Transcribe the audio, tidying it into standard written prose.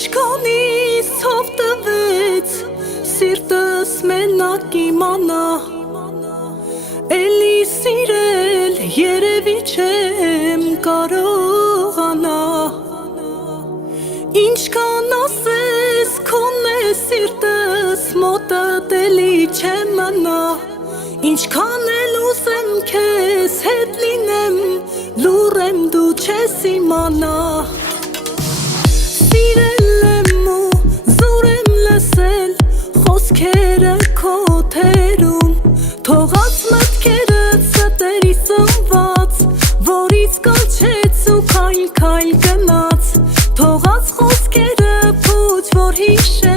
Ինչքանից ցավ տվեց սիրտս մենակ իմանա Էլի սիրել երևի չեմ կարողանա Ինչքան ասես քոնն է սիրտս մոտդ էլի չեմ մնա Ինչքան էլ ուզեմ քեզ հետ լինեմ լուր եմ դու չես իմանա Սիրել եմ ու զուր եմ լսել խոսքերը քո թերում Թողած մտքերը ստերի սնված Որից կանչեց ու քայլ գնաց Թողած խոսքերը փուչ որ հիշել